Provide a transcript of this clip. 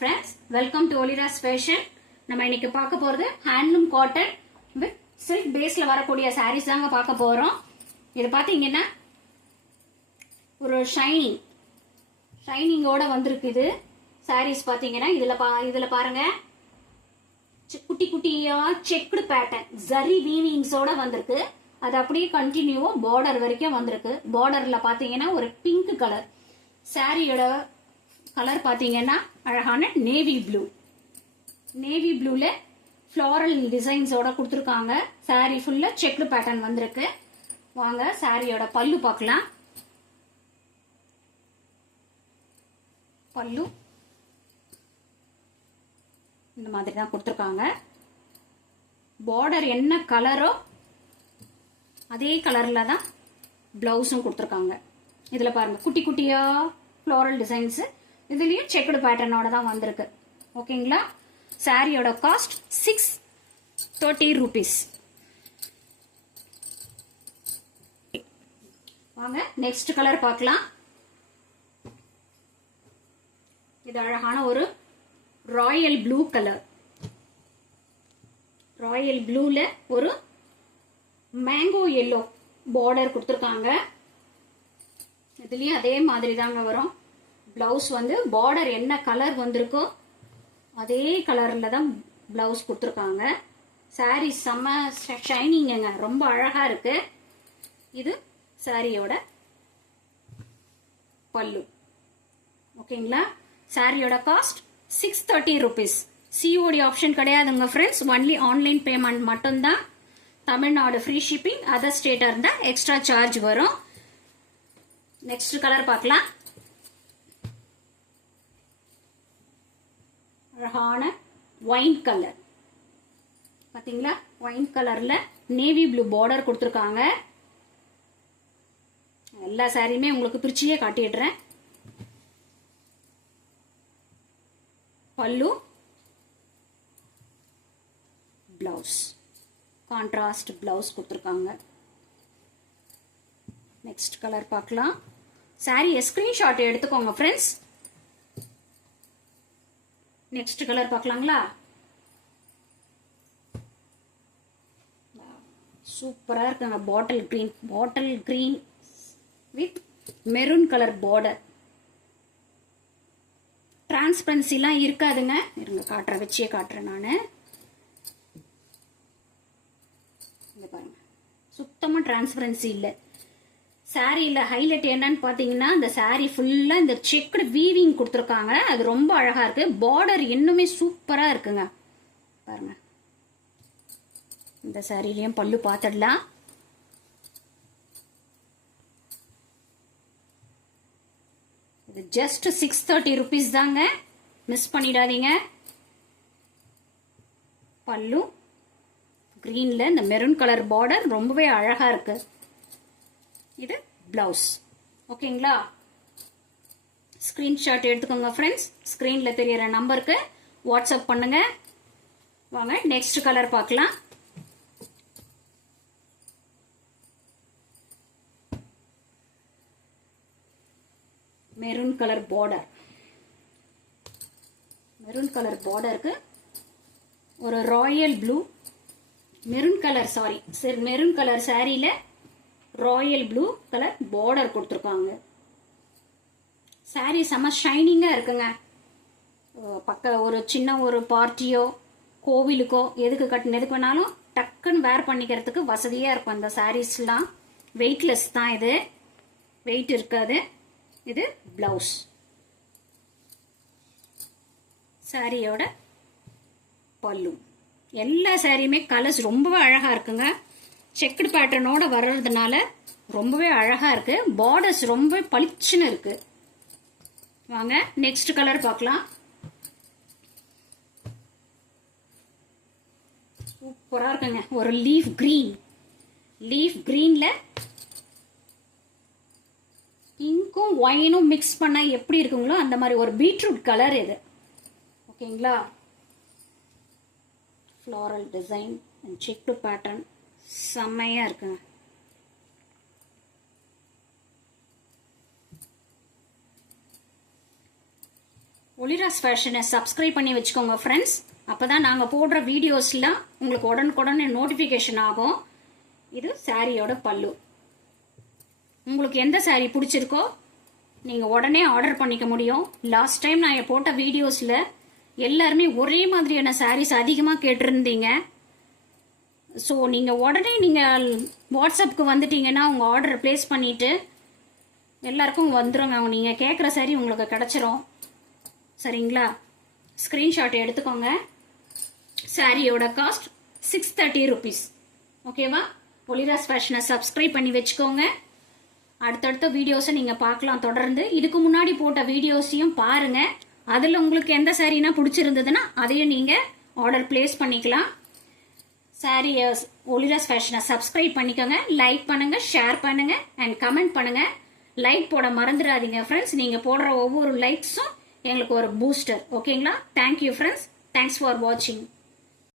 friends, welcome to Olira's Fashion. நம்ம இன்னைக்கு பார்க்க போறது ஹேண்ட்லூம் காட்டன் வித் சில்க் பேஸ்ல வரக்கூடிய சாரீஸ் தாங்க பார்க்க போறோம். இது பாத்தீங்கன்னா ஒரு ஷைனிங்கோட வந்திருக்கு. இது சாரீஸ் பாத்தீங்கன்னா இதுல பாருங்க குட்டி குட்டியா செக்குடு பேட்டர்ன் ஜரி வீவிங்ஸோட வந்திருக்கு. அது அப்படியே கண்டினியூவா பார்டர் வரைக்கும் வந்திருக்கு. பார்டர்ல பாத்தீங்கன்னா ஒரு பிங்க் கலர் சாரியோட கலர் பாத்தீங்கன்னா அழகான நேவி ப்ளூல ஃப்ளாரல் டிசைன்ஸோட கொடுத்துருக்காங்க. சாரி ஃபுல்லா செக்குடு பேட்டர்ன் வந்திருக்கு. வாங்க சாரியோட பல்லு பார்க்கலாம். பல்லு இந்த மாதிரி தான் கொடுத்துருக்காங்க. பார்டர் என்ன கலரோ அதே கலர்ல தான் பிளவுஸும் கொடுத்துருக்காங்க. இதுல பாருங்க குட்டி குட்டியா ஃப்ளாரல் டிசைன்ஸ், இதுலயும் செக்குடு பேட்டர்னோட தான் வந்திருக்கு. ஓகேங்களா? சாரியோட காஸ்ட் 630 rupees. வாங்க நெக்ஸ்ட் கலர் பார்க்கலாம். இது அழகான ஒரு ராயல் ப்ளூ கலர். ராயல் ப்ளூல ஒரு மேங்கோ எல்லோ பார்டர் கொடுத்துருக்காங்க. இதுலயும் அதே மாதிரி தாங்க வரும். பிளவுஸ் வந்து பார்டர் என்ன கலர் வந்திருக்கோ அதே கலர்ல தான் பிளவுஸ் கொடுத்துருக்காங்க. சாரி செம்ம ஷைனிங்க, ரொம்ப அழகா இருக்கு. இது சாரியோட பல்லு. ஓகேங்களா? சாரியோட காஸ்ட் 630 rupees. சிஓடி ஆப்ஷன் கிடையாதுங்க ஃப்ரெண்ட்ஸ், ஒன்லி ஆன்லைன் பேமெண்ட் மட்டும்தான். தமிழ்நாடு ஃப்ரீ ஷிப்பிங், அதர் ஸ்டேட்டா இருந்தா எக்ஸ்ட்ரா சார்ஜ் வரும். நெக்ஸ்ட் கலர் பார்க்கலாம். அழகான ஒயின் கலர் பாத்தீங்களா? ஒயின் கலர்ல நேவி ப்ளூ பார்டர் கொடுத்துருக்காங்க. எல்லா சாரியுமே உங்களுக்கு பிரிச்சியே காட்டிடுறேன். பல்லு, பிளவுஸ் கான்ட்ராஸ்ட் பிளவுஸ் கொடுத்துருக்காங்க. நெக்ஸ்ட் கலர் பார்க்கலாம். சாரி ஸ்கிரீன்ஷாட் எடுத்துக்கோங்க ஃப்ரெண்ட்ஸ். நெக்ஸ்ட் கலர் பார்க்கலாங்களா? சூப்பரா இருக்குங்க. Bottle green with maroon colour border. டிரான்ஸ்பரன்சிலாம் இருக்காதுங்க. இருங்க வச்சே காட்டுறேன் நானு. இந்த பாருங்க, சுத்தமா டிரான்ஸ்பரன்சி இல்லை. சாரியில ஹைலைட் என்னன்னு பாத்தீங்கன்னா இந்த சாரி ஃபுல்லா இந்த செக்குடு வீவிங் கொடுத்துருக்காங்க. அது ரொம்ப அழகா இருக்கு. பார்டர் இன்னுமே சூப்பரா இருக்குங்க. பாருங்க, இந்த சாரிலையும் பல்லு பார்த்துடலாம். இது ஜஸ்ட் 630 rupees தாங்க, மிஸ் பண்ணிடாதீங்க. பல்லு கிரீன்ல இந்த மெரூன் கலர் பார்டர் ரொம்பவே அழகா இருக்கு. இது பிளவுஸ். ஓகேங்களா? ஸ்கிரீன்ஷாட் எடுத்துக்கோங்க ஃப்ரெண்ட்ஸ். ஸ்கிரீன்ல தெரியற நம்பருக்கு வாட்ஸ்அப் பண்ணுங்க. வாங்க நெக்ஸ்ட் கலர் பார்க்கலாம். Maroon colour border. Maroon colour பார்டருக்கு ஒரு ராயல் ப்ளூ மெரூன் கலர் சாரியில ராயல் ப்ளூ கலர் பார்டர் கொடுத்துருக்காங்க. சாரி செம்ம ஷைனிங்கா இருக்குங்க. ஒரு சின்ன ஒரு பார்ட்டியோ கோவிலுக்கோ எதுக்கு வேணாலும் டக்குன்னு வேர் பண்ணிக்கிறதுக்கு வசதியா இருக்கும். அந்த சாரீஸ்லாம் வெயிட்லெஸ் தான். இது வெயிட் இருக்காது. இது பிளவுஸ். சாரியோட பல்லு. எல்லா சாரியுமே கலர்ஸ் ரொம்பவே அழகா இருக்குங்க. செக்குடு பேட்டர்னோட வர்றதுனால ரொம்பவே அழகா இருக்கு. பார்டர்ஸ் ரொம்ப பளிச்சுன்னு இருக்கு. வாங்க நெக்ஸ்ட் கலர் பார்க்கலாம். சூப்பரா இருக்குங்க. ஒரு லீஃப் கிரீன்ல பிங்க்கும் ஒயினும் மிக்ஸ் பண்ணா எப்படி இருக்குங்களோ அந்த மாதிரி ஒரு பீட்ரூட் கலர் இது. ஓகேங்களா? Floral design and checked pattern செம்மையா இருக்குங்க. ஒளிராஸ் ஃபேஷனை சப்ஸ்கிரைப் பண்ணி வச்சுக்கோங்க ஃப்ரெண்ட்ஸ். அப்பதான் நாங்க போடுற வீடியோஸ்லாம் உங்களுக்கு உடனுக்குடனே நோட்டிபிகேஷன் ஆகும். இது சாரியோட பல்லு. உங்களுக்கு எந்த சாரி பிடிச்சிருக்கோ நீங்க உடனே ஆர்டர் பண்ணிக்க முடியும். லாஸ்ட் டைம் நான் போட்ட வீடியோஸ்ல எல்லாருமே ஒரே மாதிரியான சாரீஸ் அதிகமா கேட்டிருந்தீங்க. ஸோ நீங்க உடனே நீங்க வாட்ஸ்அப்புக்கு வந்துட்டீங்கன்னா உங்க ஆர்டர் பிளேஸ் பண்ணிட்டு எல்லாருக்கும் வந்துருங்க. நீங்க கேட்குற சாரி உங்களுக்கு கிடைச்சிரும். சரிங்களா? ஸ்கிரீன்ஷாட் எடுத்துக்கோங்க. சாரியோட காஸ்ட் 630 rupees. ஓகேவா? ஒளிராஸ் ஃபேஷனை சப்ஸ்கிரைப் பண்ணி வச்சுக்கோங்க. அடுத்தடுத்த வீடியோஸை நீங்க பார்க்கலாம் தொடர்ந்து. இதுக்கு முன்னாடி போட்ட வீடியோஸையும் பாருங்க. அதுல உங்களுக்கு எந்த சாரீனா பிடிச்சிருந்ததுன்னா அதையும் நீங்க ஆர்டர் பிளேஸ் பண்ணிக்கலாம். சாரி ஒளிராஸ் ஃபேஷனை சப்ஸ்கிரைப் பண்ணிக்கோங்க. லைக் பண்ணுங்க, ஷேர் பண்ணுங்க அண்ட் கமெண்ட் பண்ணுங்க. லைக் போட மறந்துடாதீங்க ஃப்ரெண்ட்ஸ். நீங்க போடுற ஒவ்வொரு லைக்ஸும் எங்களுக்கு ஒரு பூஸ்டர். ஓகேங்களா? Thank you friends. தேங்க்ஸ் ஃபார் வாட்சிங்.